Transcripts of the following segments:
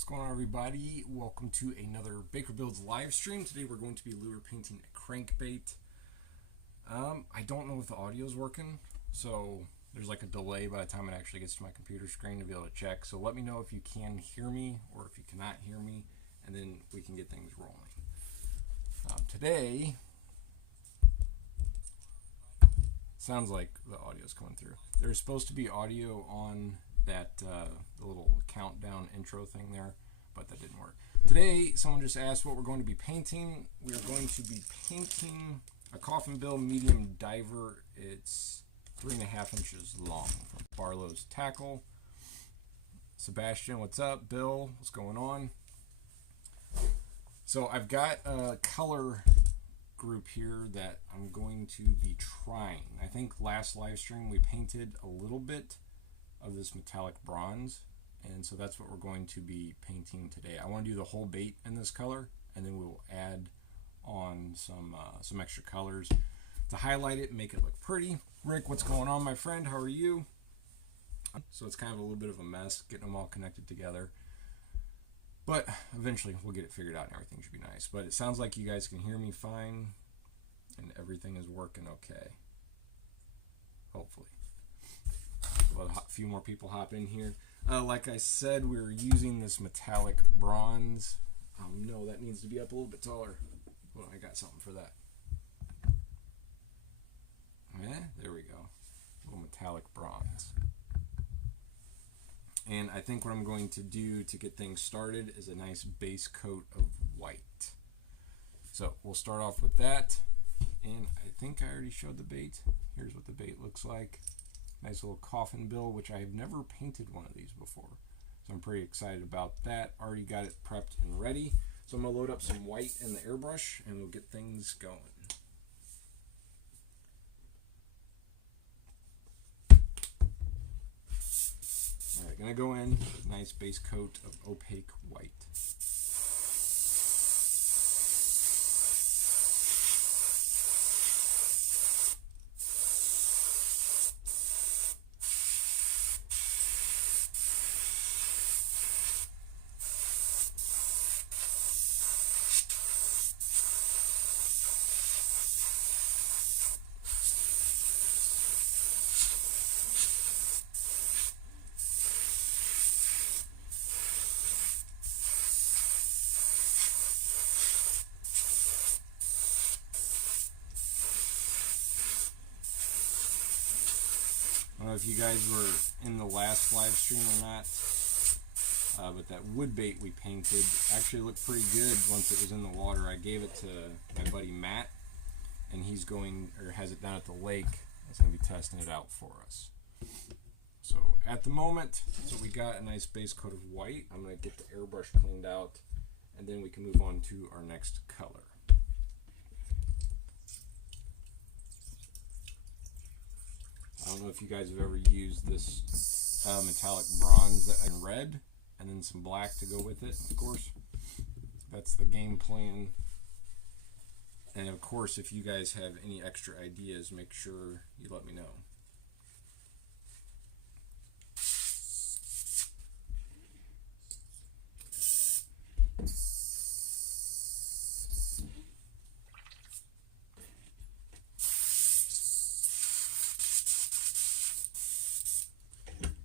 What's going on, everybody? Welcome to another Baker Builds live stream. Today we're going to be lure painting a crankbait. I don't know if the audio is working, so there's like a delay by the time it actually gets to my computer screen to be able to check. So let me know if you can hear me or if you cannot hear me, and then we can get things rolling. Today, sounds like the audio is coming through. There's supposed to be audio on that the little countdown intro thing there, but that didn't work. Today, someone just asked what we're going to be painting. We are going to be painting a coffin bill medium diver. It's 3.5 inches long from Barlow's Tackle. Sebastian, what's up? Bill, what's going on? So I've got a color group here that I'm going to be trying. I think last live stream we painted a little bit of this metallic bronze, and so that's what we're going to be painting today. I want to do the whole bait in this color, and then we will add on some extra colors to highlight it and make it look pretty. Rick, what's going on, my friend? How are you? So it's kind of a little bit of a mess getting them all connected together, but eventually we'll get it figured out and everything should be nice. But it sounds like you guys can hear me fine and everything is working okay, hopefully. Let a few more people hop in here. Like I said, we're using this metallic bronze. No, that needs to be up a little bit taller. Well, I got something for that. There we go. A little metallic bronze. And I think what I'm going to do to get things started is a nice base coat of white. So we'll start off with that. And I think I already showed the bait. Here's what the bait looks like. Nice little coffin bill, which I have never painted one of these before. So I'm pretty excited about that. Already got it prepped and ready. So I'm going to load up some white in the airbrush and we'll get things going. Alright, going to go in, nice base coat of opaque white. I don't know if you guys were in the last live stream or not, but that wood bait we painted actually looked pretty good once it was in the water. I gave it to my buddy Matt, and he's going, or has it down at the lake. He's going to be testing it out for us. So at the moment, so we got a nice base coat of white. I'm going to get the airbrush cleaned out, and then we can move on to our next color. I don't know if you guys have ever used this metallic bronze that in red, and then some black to go with it, of course. That's the game plan. And of course, if you guys have any extra ideas, make sure you let me know.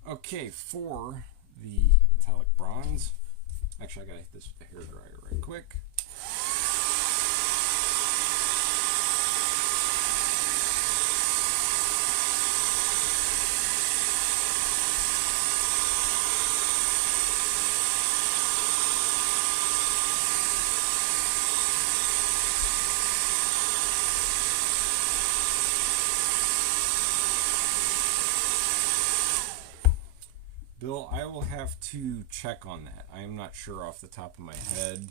Okay, for the metallic bronze, actually I gotta hit this with the hairdryer right quick. Bill, I will have to check on that. I am not sure off the top of my head,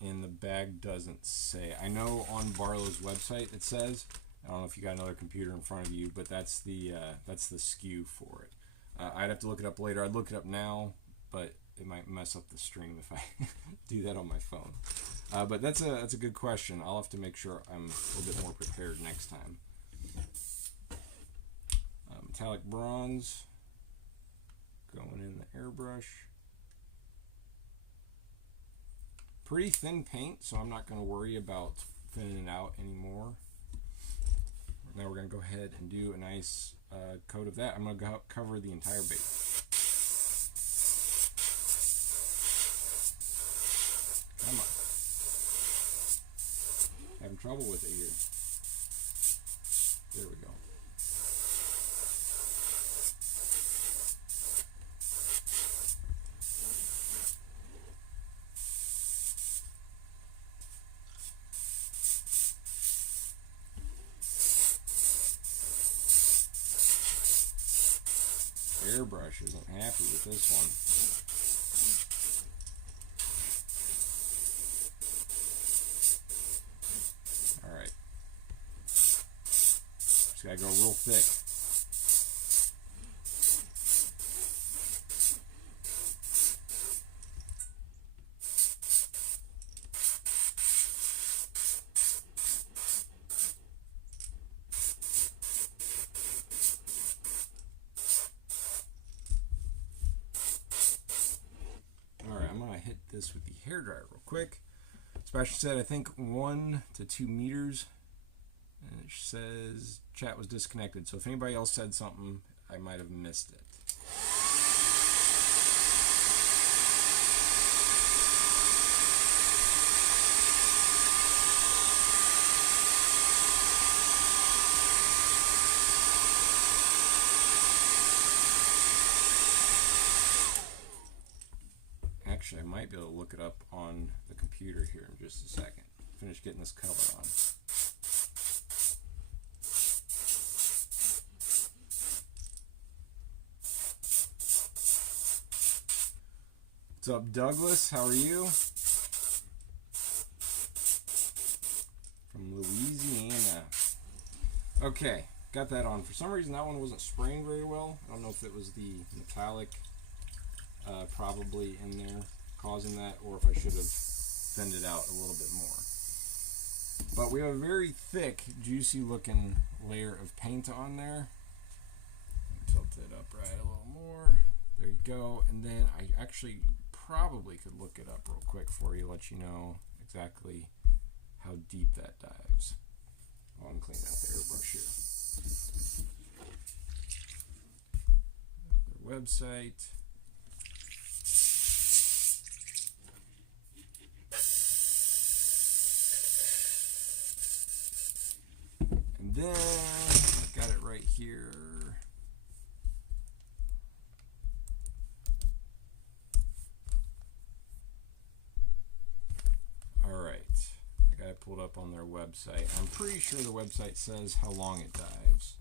and the bag doesn't say. I know on Barlow's website it says. I don't know if you got another computer in front of you, but that's the SKU for it. I'd have to look it up later. I'd look it up now, but it might mess up the stream if I do that on my phone. But that's a good question. I'll have to make sure I'm a little bit more prepared next time. Metallic bronze going in the airbrush. pretty thin paint, so I'm not going to worry about thinning it out anymore. Now we're going to go ahead and do a nice coat of that. I'm going to cover the entire bait. Come on. Having trouble with it here. There we go. Airbrush isn't happy with this one. Alright. Just gotta go real thick. This with the hairdryer real quick. Sebastian said, I think 1 to 2 meters. And it says chat was disconnected. So if anybody else said something, I might have missed it. Actually, I might be able to look it up on the computer here in just a second. Finish getting this color on. What's up, Douglas? How are you? From Louisiana. Okay, got that on. For some reason, that one wasn't spraying very well. I don't know if it was the metallic probably in there causing that, or if I should have thinned it out a little bit more. But we have a very thick, juicy looking layer of paint on there. Tilt it up right a little more. There you go. And then I actually probably could look it up real quick for you, let you know exactly how deep that dives. Oh, I'm cleaning out the airbrush here. Their website. And then I got it right here. All right, I got it pulled up on their website. I'm pretty sure the website says how long it dives.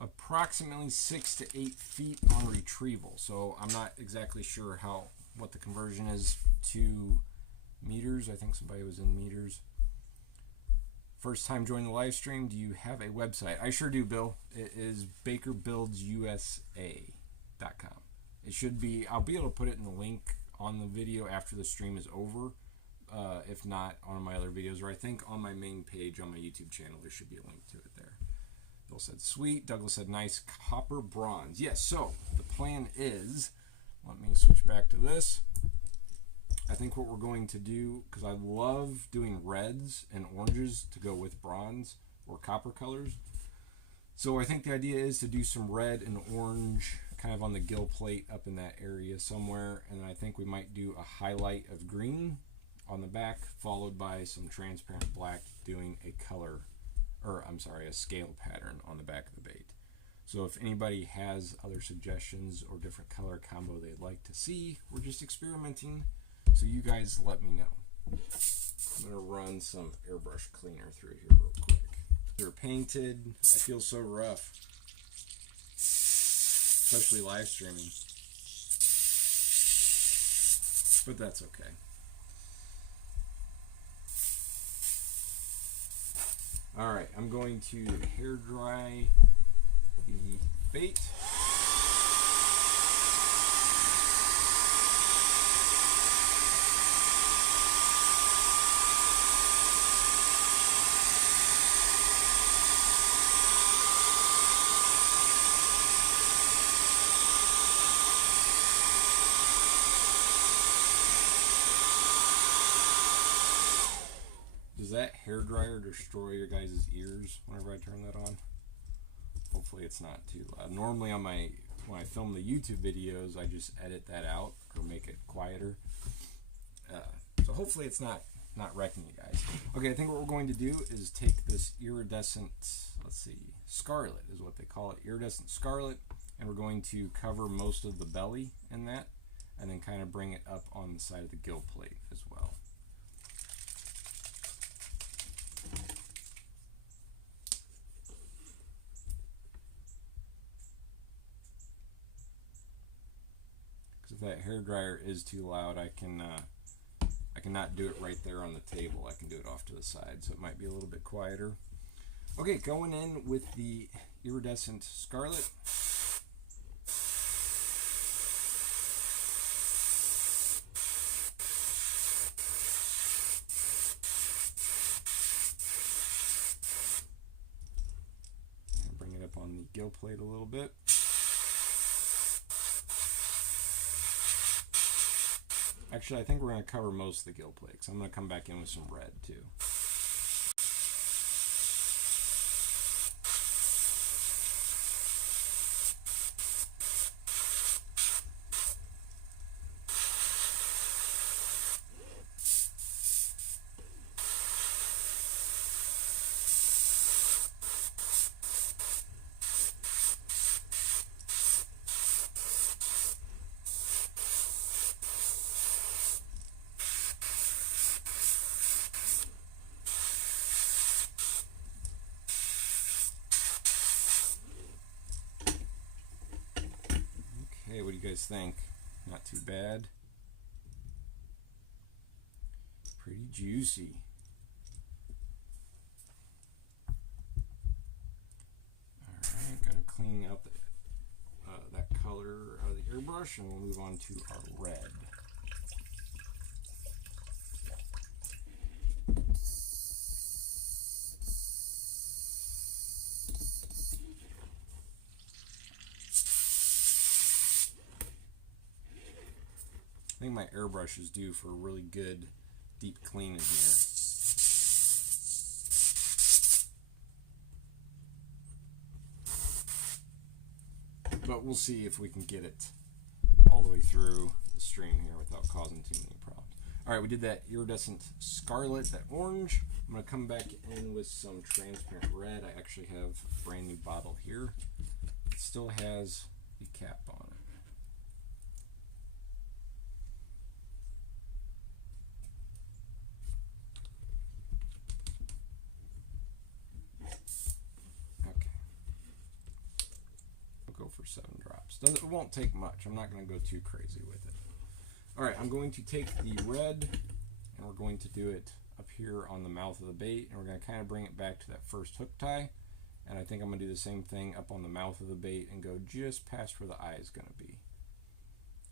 Approximately 6 to 8 feet on retrieval. So I'm not exactly sure what the conversion is to meters. I think somebody was in meters. First time joining the live stream, do you have a website? I sure do, Bill. It is bakerbuildsusa.com. It should be, I'll be able to put it in the link on the video after the stream is over. If not, on my other videos, or I think on my main page on my YouTube channel, there should be a link to it there. Bill said sweet. Douglas said nice copper bronze. Yes, so the plan is, let me switch back to this. I think what we're going to do, because I love doing reds and oranges to go with bronze or copper colors. So I think the idea is to do some red and orange kind of on the gill plate up in that area somewhere. And I think we might do a highlight of green on the back, followed by some transparent black, doing a color, or I'm sorry, a scale pattern on the back of the bait. So if anybody has other suggestions or different color combo they'd like to see, we're just experimenting. So you guys let me know. I'm going to run some airbrush cleaner through here real quick. They're painted. I feel so rough. Especially live streaming. But that's okay. Alright, I'm going to hair dry the bait. hairdryer destroy your guys' ears whenever I turn that on? Hopefully it's not too loud. Normally on when I film the YouTube videos, I just edit that out or make it quieter. So hopefully it's not wrecking you guys. Okay, I think what we're going to do is take this iridescent, let's see, scarlet is what they call it, iridescent scarlet, and we're going to cover most of the belly in that, and then kind of bring it up on the side of the gill plate as well. Because if that hairdryer is too loud, I cannot do it right there on the table. I can do it off to the side, so it might be a little bit quieter. Okay, going in with the iridescent scarlet. And bring it up on the gill plate a little bit. Actually, I think we're going to cover most of the gill plate, because I'm going to come back in with some red too. Hey, what do you guys think? Not too bad. Pretty juicy. Alright, gonna clean out that color out of the airbrush, and we'll move on to our red. I think my airbrush is due for a really good deep clean in here. But we'll see if we can get it all the way through the stream here without causing too many problems. Alright, we did that iridescent scarlet, that orange. I'm going to come back in with some transparent red. I actually have a brand new bottle here. It still has the cap on it. For 7 drops. It won't take much. I'm not going to go too crazy with it. Alright, I'm going to take the red and we're going to do it up here on the mouth of the bait, and we're going to kind of bring it back to that first hook tie, and I think I'm going to do the same thing up on the mouth of the bait and go just past where the eye is going to be.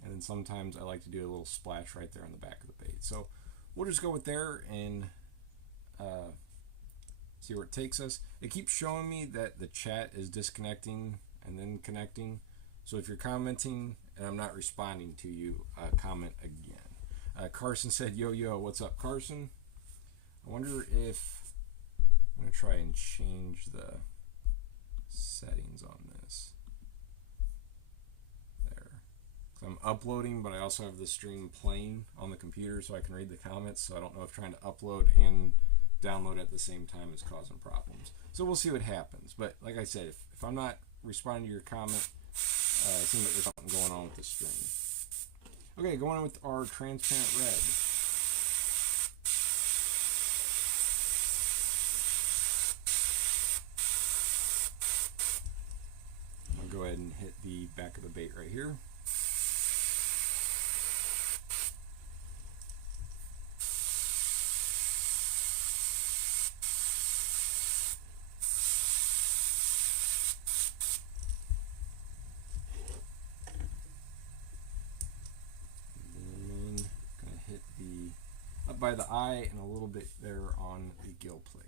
And then sometimes I like to do a little splash right there on the back of the bait. So we'll just go with there and see where it takes us. It keeps showing me that the chat is disconnecting and then connecting, so if you're commenting and I'm not responding to you, comment again. Carson said, yo, what's up, Carson? I wonder if I'm going to try and change the settings on this. There. So I'm uploading, but I also have the stream playing on the computer so I can read the comments, so I don't know if trying to upload and download at the same time is causing problems. So we'll see what happens. But like I said, if I'm not responding to your comment, it seems like there's something going on with the stream. Okay, going on with our transparent red. I'm going to go ahead and hit the back of the bait right here. By the eye and a little bit there on the gill plate.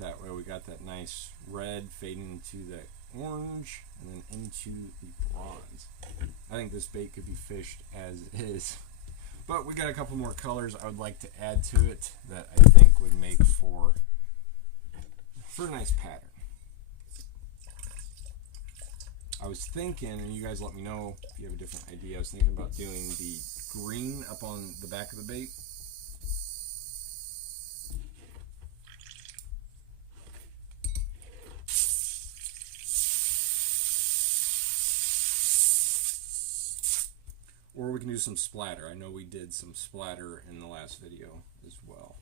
That way we got that nice red fading into that orange and then into the bronze. I think this bait could be fished as is. But we got a couple more colors I would like to add to it that I think would make for a nice pattern. I was thinking, and you guys let me know if you have a different idea, I was thinking about doing the green up on the back of the bait. Or we can do some splatter. I know we did some splatter in the last video as well.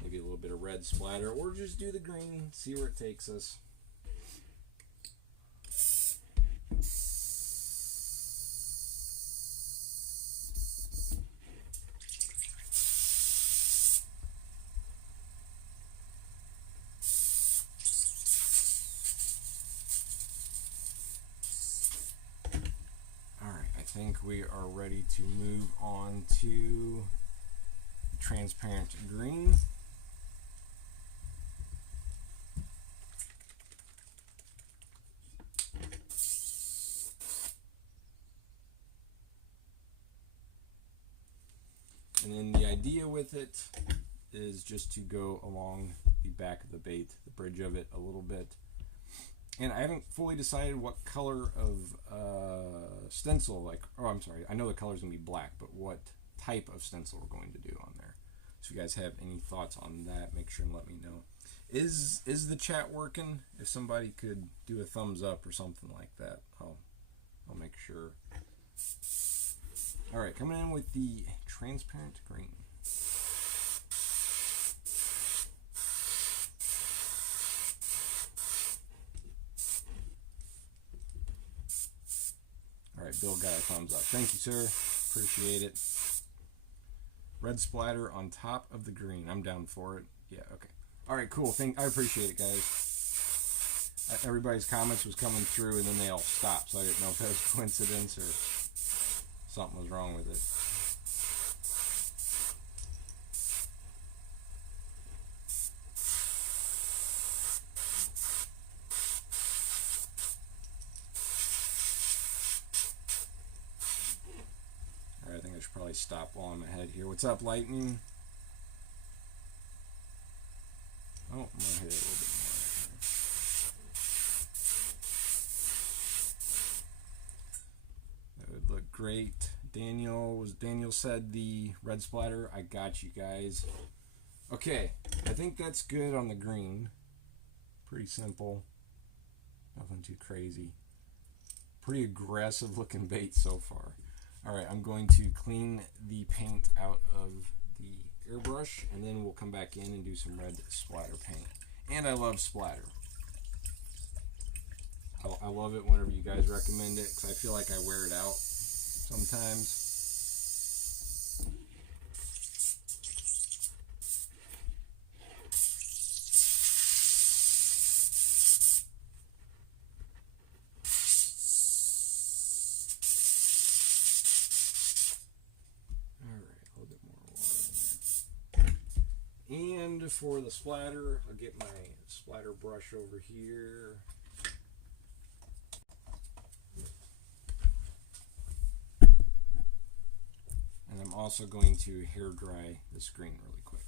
Maybe a little bit of red splatter, or just do the green, see where it takes us. I think we are ready to move on to transparent green. And then the idea with it is just to go along the back of the bait, the bridge of it a little bit. And I haven't fully decided what color of stencil, like, oh, I'm sorry, I know the color's going to be black, but what type of stencil we're going to do on there. So if you guys have any thoughts on that, make sure and let me know. Is the chat working? If somebody could do a thumbs up or something like that, I'll make sure. All right, coming in with the transparent green. All right, Bill got a thumbs up. Thank you, sir. Appreciate it. Red splatter on top of the green. I'm down for it. Yeah, okay. All right, cool. I appreciate it, guys. Everybody's comments was coming through, and then they all stopped, so I didn't know if that was coincidence or something was wrong with it. I think I should probably stop while I'm ahead here. What's up, Lightning? Oh, I'm going to hit it a little bit more right here. That would look great. Daniel said the red splatter. I got you guys. Okay, I think that's good on the green. Pretty simple. Nothing too crazy. Pretty aggressive looking bait so far. Alright, I'm going to clean the paint out of the airbrush, and then we'll come back in and do some red splatter paint. And I love splatter. I love it whenever you guys recommend it, because I feel like I wear it out sometimes. And for the splatter, I'll get my splatter brush over here. And I'm also going to hair dry this green really quick.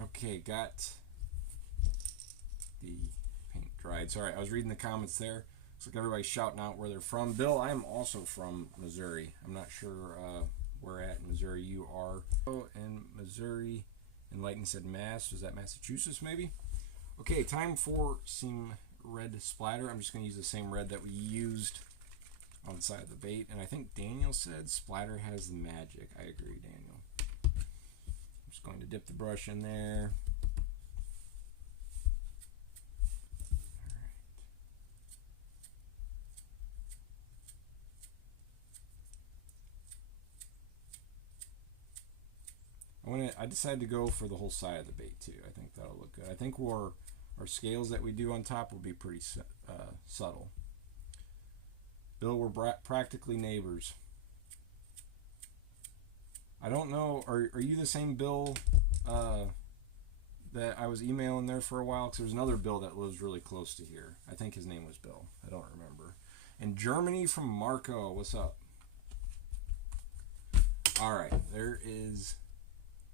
Okay, got the paint dried. Sorry, I was reading the comments there. Looks like everybody's shouting out where they're from. Bill, I am also from Missouri. I'm not sure where at in Missouri you are. Oh, in Missouri, and Lightning said Mass. Was that Massachusetts maybe? Okay, time for some red splatter. I'm just going to use the same red that we used on the side of the bait. And I think Daniel said splatter has the magic. I agree, Daniel. Just going to dip the brush in there. I decided to go for the whole side of the bait too. I think that'll look good. I think our scales that we do on top will be pretty subtle. Bill, we're practically neighbors. I don't know, are you the same Bill that I was emailing there for a while? Because there's another Bill that lives really close to here. I think his name was Bill. I don't remember. And Germany from Marco. What's up? All right, there is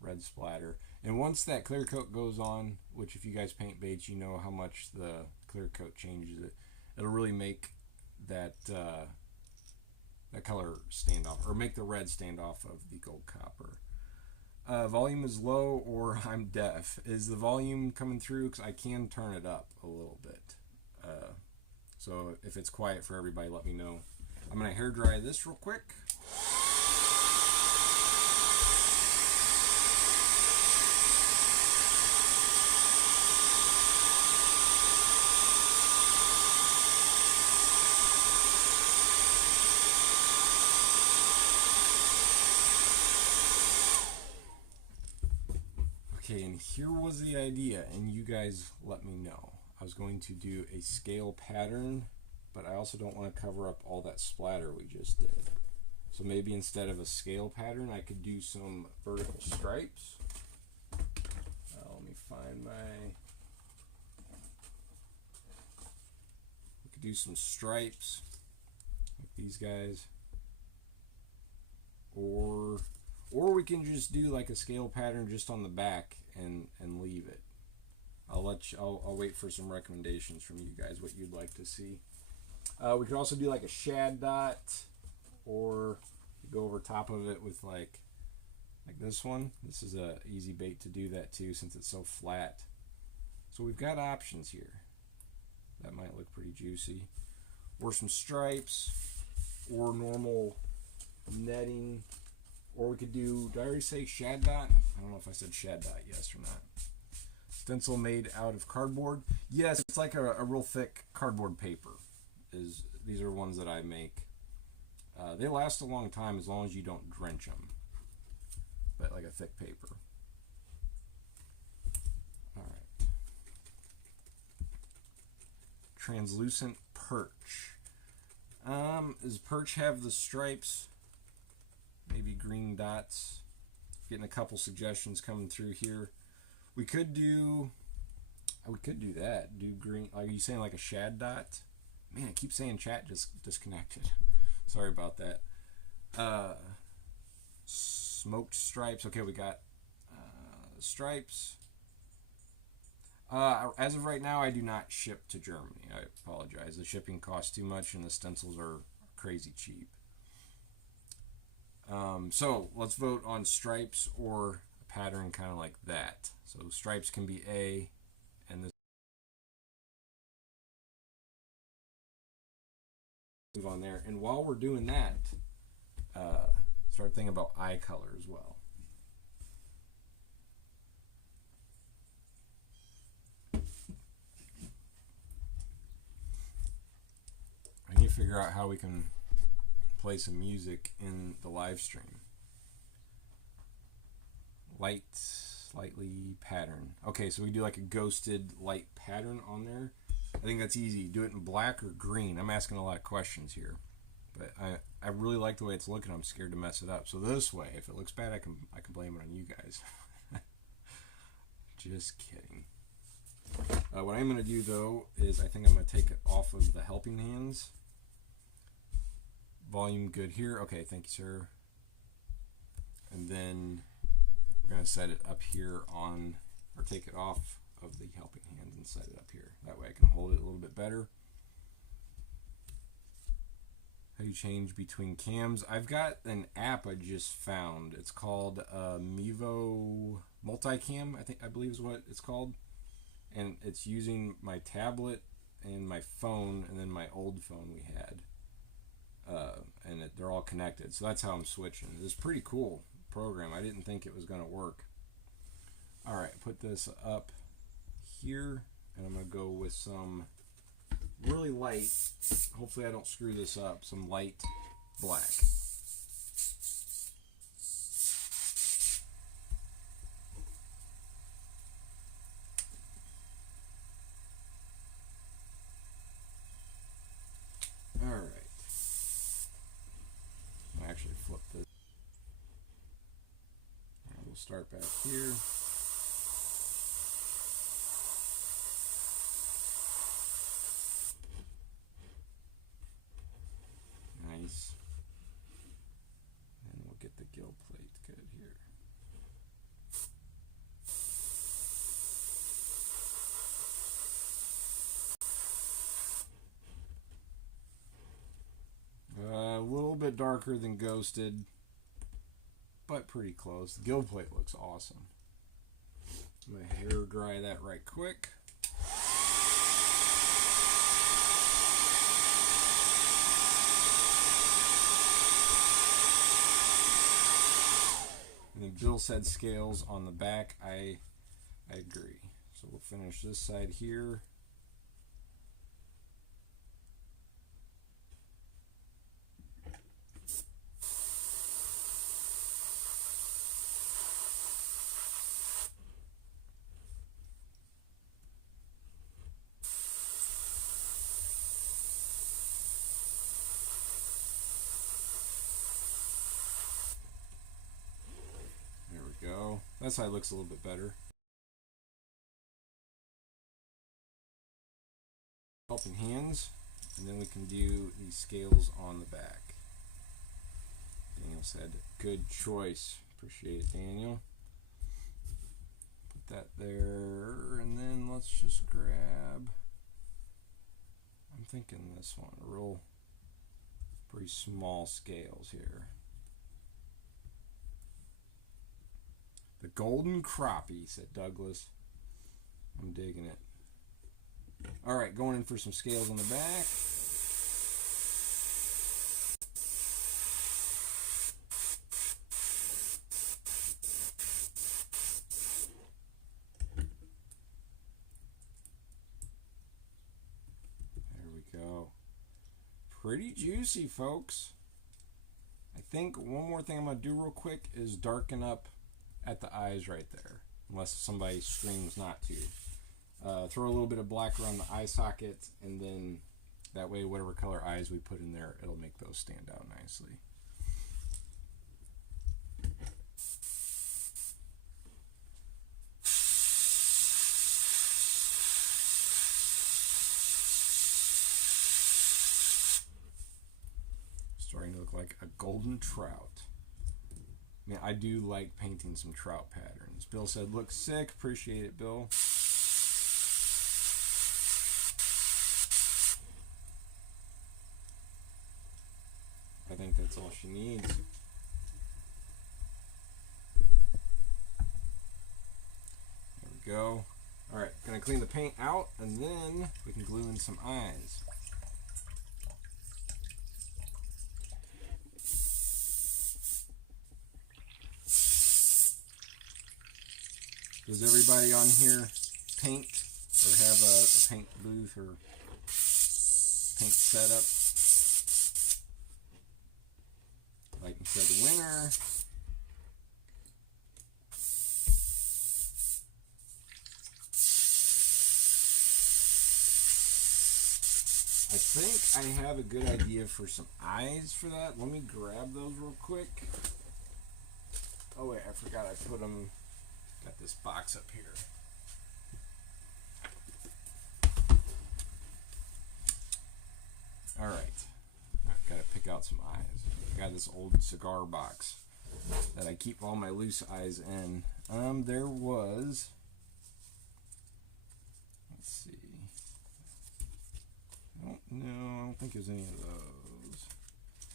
red splatter. And once that clear coat goes on, which if you guys paint baits, you know how much the clear coat changes it. It'll really make that that color stand off, or make the red stand off of the gold copper. Volume is low, or I'm deaf. Is the volume coming through? Because I can turn it up a little bit. So if it's quiet for everybody, let me know. I'm going to hair dry this real quick. Okay, and here was the idea, and you guys let me know. I was going to do a scale pattern, but I also don't want to cover up all that splatter we just did. So maybe instead of a scale pattern, I could do some vertical stripes. Let me find my... We could do some stripes, like these guys. Or we can just do like a scale pattern just on the back and leave it. I'll wait for some recommendations from you guys, what you'd like to see. We could also do like a shad dot, or go over top of it with like this one. This is a easy bait to do that too, since it's so flat. So we've got options here. That might look pretty juicy. Or some stripes, or normal netting. Or we could do, did I already say shad dot? I don't know if I said shad dot, yes or not. Stencil made out of cardboard. Yes, it's like a real thick cardboard paper. These are ones that I make. They last a long time as long as you don't drench them. But like a thick paper. Alright. Translucent perch. Does perch have the stripes? Maybe green dots. Getting a couple suggestions coming through here. We could do that. Do green. Are you saying like a shad dot? Man, I keep saying chat just disconnected. Sorry about that. Smoked stripes. Okay, we got stripes. As of right now, I do not ship to Germany. I apologize. The shipping costs too much, and the stencils are crazy cheap. So let's vote on stripes or a pattern kind of like that. So stripes can be A, and this move on there. And while we're doing that, start thinking about eye color as well. I need to figure out how we can play some music in the live stream. Light, slightly pattern. Okay, so we do like a ghosted light pattern on there. I think that's easy. Do it in black or green. I'm asking a lot of questions here, but I really like the way it's looking. I'm scared to mess it up. So this way, if it looks bad, I can blame it on you guys. Just kidding. What I'm going to do though is I think I'm going to take it off of the helping hands. Volume good here. Okay, thank you, sir. And then we're going to set it up here on, or take it off of the helping hands and set it up here. That way I can hold it a little bit better. How you change between cams. I've got an app I just found. It's called Mevo Multicam, I believe is what it's called. And it's using my tablet and my phone and then my old phone we had. And they're all connected. So that's how I'm switching. It's a pretty cool program. I didn't think it was going to work. Alright, put this up here. And I'm going to go with some really light, hopefully I don't screw this up, some light black. start back here. Nice. And we'll get the gill plate good here. A little bit darker than Ghosted, but pretty close. The gill plate looks awesome. I'm going to hair dry that right quick. And then Bill said scales on the back. I agree. So we'll finish this side here. Go. That side looks a little bit better. Helping hands, and then we can do these scales on the back. Daniel said, good choice. Appreciate it, Daniel. Put that there, and then let's just grab, I'm thinking this one, real pretty small scales here. The golden crappie, said Douglas. I'm digging it. All right, going in for some scales on the back. There we go. Pretty juicy, folks. I think one more thing I'm going to do real quick is darken up at the eyes right there, unless somebody screams not to. Throw a little bit of black around the eye socket, and then that way whatever color eyes we put in there, it'll make those stand out nicely. Starting to look like a golden trout. I mean, I do like painting some trout patterns. Bill said, looks sick. Appreciate it, Bill. I think that's all she needs. There we go. All right, gonna clean the paint out, and then we can glue in some eyes. Does everybody on here paint or have a paint booth or paint setup? Like you said, winner. I think I have a good idea for some eyes for that. Let me grab those real quick. Oh wait, I forgot I put them. Got this box up here. All right, I've got to pick out some eyes. I got this old cigar box that I keep all my loose eyes in. There was, let's see. I don't think there's any of those.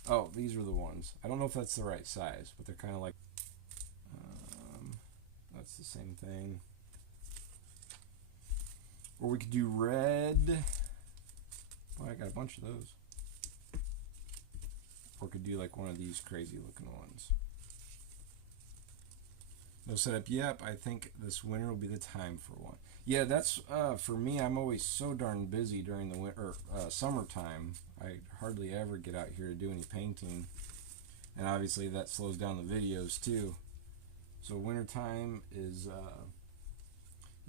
Oh, these are the ones. I don't know if that's the right size, but they're kind of like. That's the same thing. Or we could do red. Boy, I got a bunch of those. Or could do like one of these crazy looking ones. No setup. Yep, I think this winter will be the time for one. Yeah, that's for me. I'm always so darn busy during the winter, summertime. I hardly ever get out here to do any painting, and obviously that slows down the videos too. So wintertime is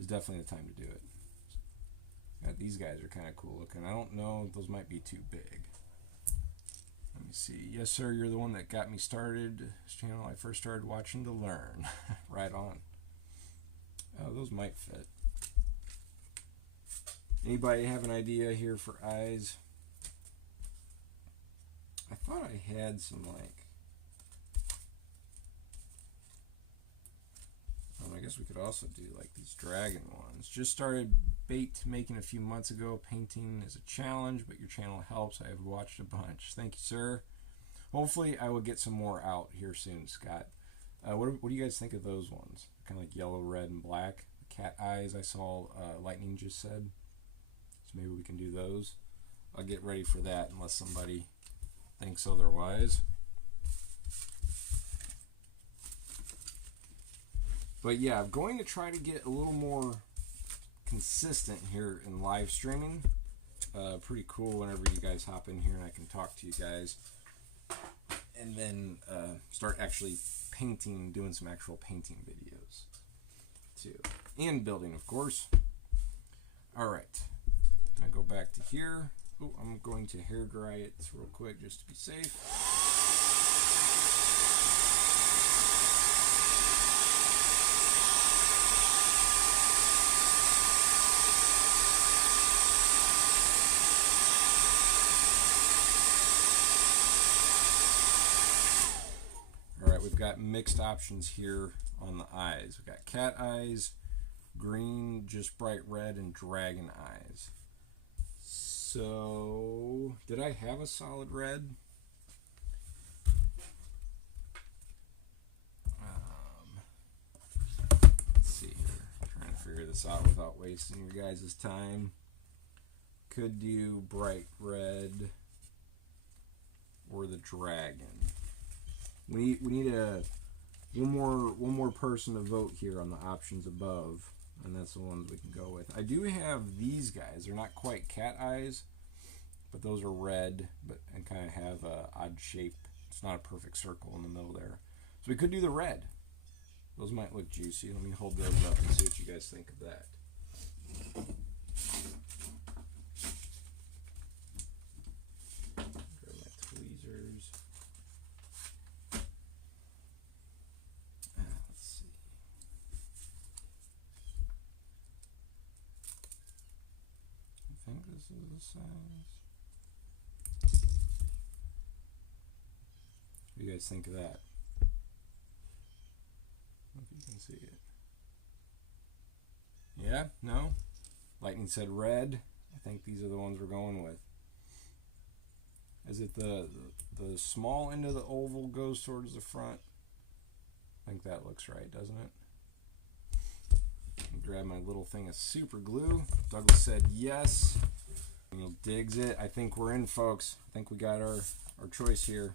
definitely the time to do it. These guys are kind of cool looking. I don't know, those might be too big. Let me see. Yes, sir, you're the one that got me started. This channel I first started watching to learn. Right on. Oh, those might fit. Anybody have an idea here for eyes? I thought I had some like... I guess we could also do like these dragon ones. Just started bait making a few months ago. Painting is a challenge, but your channel helps. I have watched a bunch. Thank you, sir. Hopefully I will get some more out here soon, Scott. What do you guys think of those ones? Kind of like yellow, red, and black. Cat eyes, I saw Lightning just said. So maybe we can do those. I'll get ready for that unless somebody thinks otherwise. But yeah, I'm going to try to get a little more consistent here in live streaming. Pretty cool whenever you guys hop in here and I can talk to you guys. And then start actually painting, doing some actual painting videos too. And building, of course. Alright. I go back to here. Oh, I'm going to hair dry it real quick just to be safe. We've got mixed options here on the eyes. We've got cat eyes, green, just bright red, and dragon eyes. So, did I have a solid red? Let's see here. I'm trying to figure this out without wasting your guys' time. Could do bright red or the dragon. We need one more person to vote here on the options above, and that's the ones we can go with. I do have these guys. They're not quite cat eyes, but those are red, and kind of have a odd shape. It's not a perfect circle in the middle there. So we could do the red. Those might look juicy. Let me hold those up and see what you guys think of that. Grab my tweezers. I think this is the size. What do you guys think of that? I don't know if you can see it. Yeah? No? Lightning said red. I think these are the ones we're going with. Is it the small end of the oval goes towards the front? I think that looks right, doesn't it? Grab my little thing of super glue. Douglas said yes. Daniel digs it. I think we're in, folks. I think we got our choice here.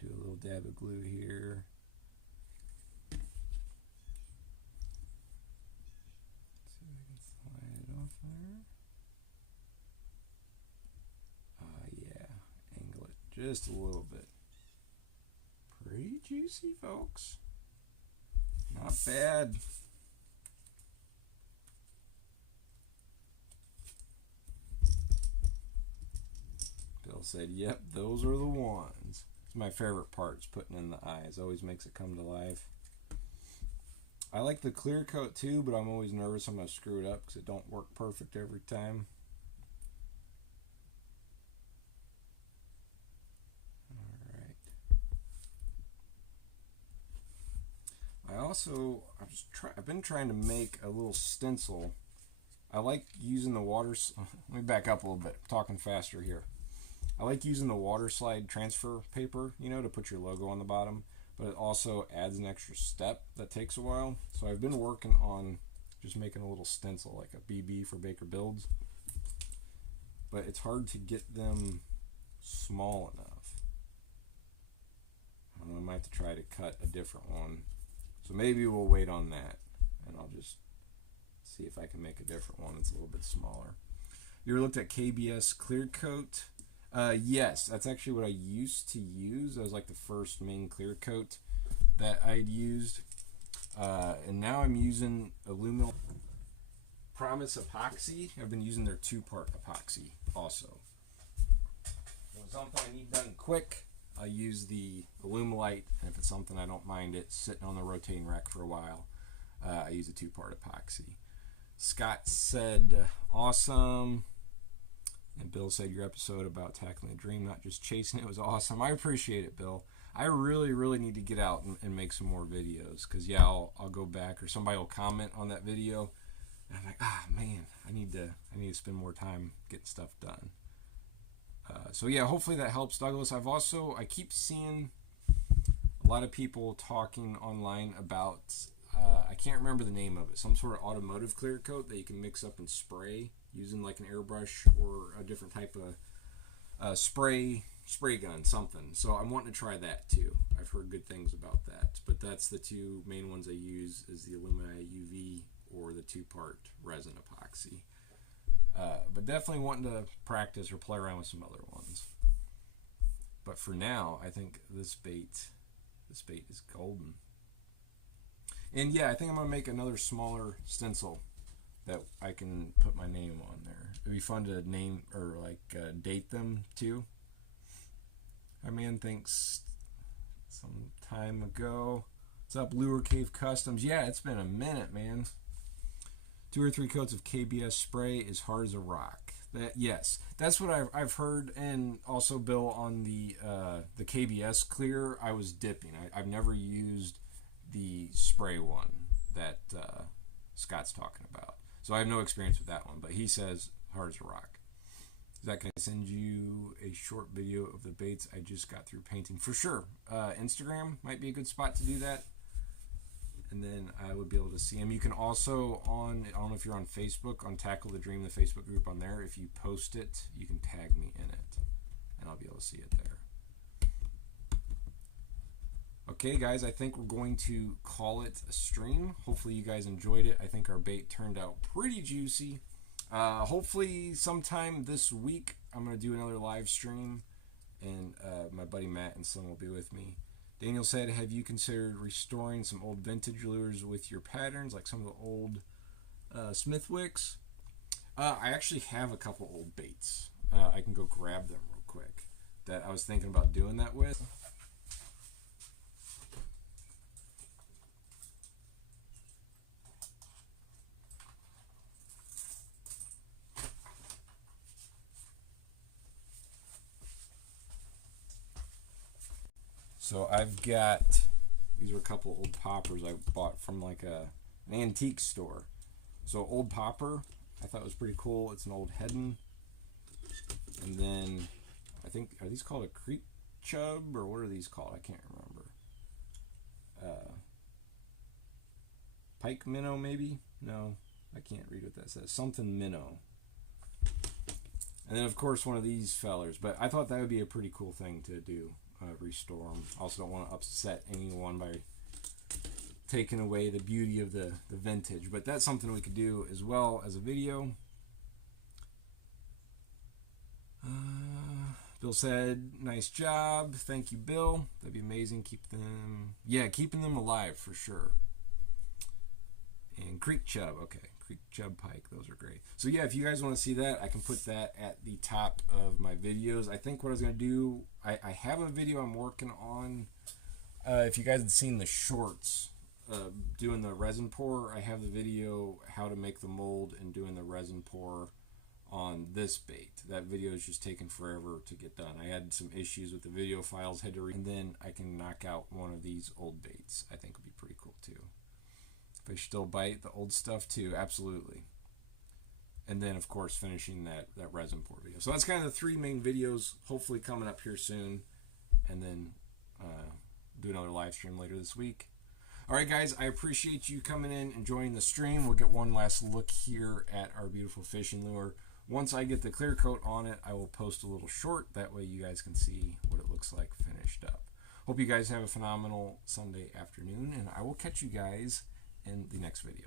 Do a little dab of glue here. See if I can slide it off there. Yeah, angle it just a little bit. Pretty juicy, folks. Not bad. Bill said, yep, those are the ones. It's my favorite part, is putting in the eyes. Always makes it come to life. I like the clear coat too, but I'm always nervous I'm going to screw it up because it don't work perfect every time. I've been trying to make a little stencil. I like using the water. Let me back up a little bit. I'm talking faster here. I like using the water slide transfer paper, you know, to put your logo on the bottom, but it also adds an extra step that takes a while. So I've been working on just making a little stencil, like a BB for Baker Builds, but it's hard to get them small enough. I don't know, I might have to try to cut a different one. So maybe we'll wait on that, and I'll just see if I can make a different one that's a little bit smaller. You ever looked at KBS Clear Coat? Yes, that's actually what I used to use. That was like the first main clear coat that I'd used. And now I'm using aluminum Promise Epoxy. I've been using their 2-part epoxy also. something I need done quick, I use the Alumilite, and if it's something I don't mind it sitting on the rotating rack for a while, I use a 2-part epoxy. Scott said, awesome. And Bill said, your episode about tackling a dream, not just chasing it, was awesome. I appreciate it, Bill. I really need to get out and make some more videos, because yeah, I'll go back, or somebody will comment on that video, and I'm like, man, I need to spend more time getting stuff done. So yeah, hopefully that helps, Douglas. I keep seeing a lot of people talking online about, I can't remember the name of it, some sort of automotive clear coat that you can mix up and spray using like an airbrush or a different type of spray gun, something. So I'm wanting to try that too. I've heard good things about that, but that's the two main ones I use, is the Alumilite UV or the 2-part resin epoxy. But definitely wanting to practice or play around with some other ones. But for now, I think this bait is golden. And yeah, I think I'm gonna make another smaller stencil that I can put my name on there. It'd be fun to name or like date them too. Our man thinks some time ago. What's up, Lure Cave Customs? Yeah, it's been a minute, man. 2 or 3 coats of KBS spray is hard as a rock. Yes, that's what I've heard. And also, Bill, on the KBS clear, I was dipping. I've never used the spray one that Scott's talking about, so I have no experience with that one. But he says hard as a rock. Zach, can I send you a short video of the baits I just got through painting? For sure. Instagram might be a good spot to do that. And then I would be able to see them. You can also, I don't know if you're on Facebook, on Tackle the Dream, the Facebook group on there, if you post it, you can tag me in it, and I'll be able to see it there. Okay, guys, I think we're going to call it a stream. Hopefully you guys enjoyed it. I think our bait turned out pretty juicy. Hopefully sometime this week I'm going to do another live stream, and my buddy Matt and son will be with me. Daniel said, have you considered restoring some old vintage lures with your patterns, like some of the old Smithwicks? I actually have a couple old baits. I can go grab them real quick that I was thinking about doing that with. So I've got, these are a couple old poppers I bought from like an antique store. So old popper, I thought was pretty cool. It's an old Hedden. And then I think, are these called a creek chub, or what are these called? I can't remember. Pike minnow maybe? No, I can't read what that says. Something minnow. And then of course one of these fellers. But I thought that would be a pretty cool thing to do. Restore them. Also don't want to upset anyone by taking away the beauty of the vintage, but that's something we could do as well as a video. Bill said, nice job. Thank you, Bill. That'd be amazing. Keeping them alive for sure. And creek chub, okay, creek chub pike, those are great. So yeah, if you guys want to see that, I can put that at the top of my videos. I think what I was going to do, I have a video I'm working on. If you guys had seen the shorts doing the resin pour, I have the video how to make the mold and doing the resin pour on this bait. That video is just taking forever to get done. I had some issues with the video files, and then I can knock out one of these old baits. I think would be pretty cool too. Fish still bite, the old stuff too, absolutely. And then of course finishing that resin pour video. So that's kind of the 3 main videos, hopefully coming up here soon, and then do another live stream later this week. Alright guys, I appreciate you coming in and joining the stream. We'll get one last look here at our beautiful fishing lure. Once I get the clear coat on it, I will post a little short, that way you guys can see what it looks like finished up. Hope you guys have a phenomenal Sunday afternoon, and I will catch you guys in the next video.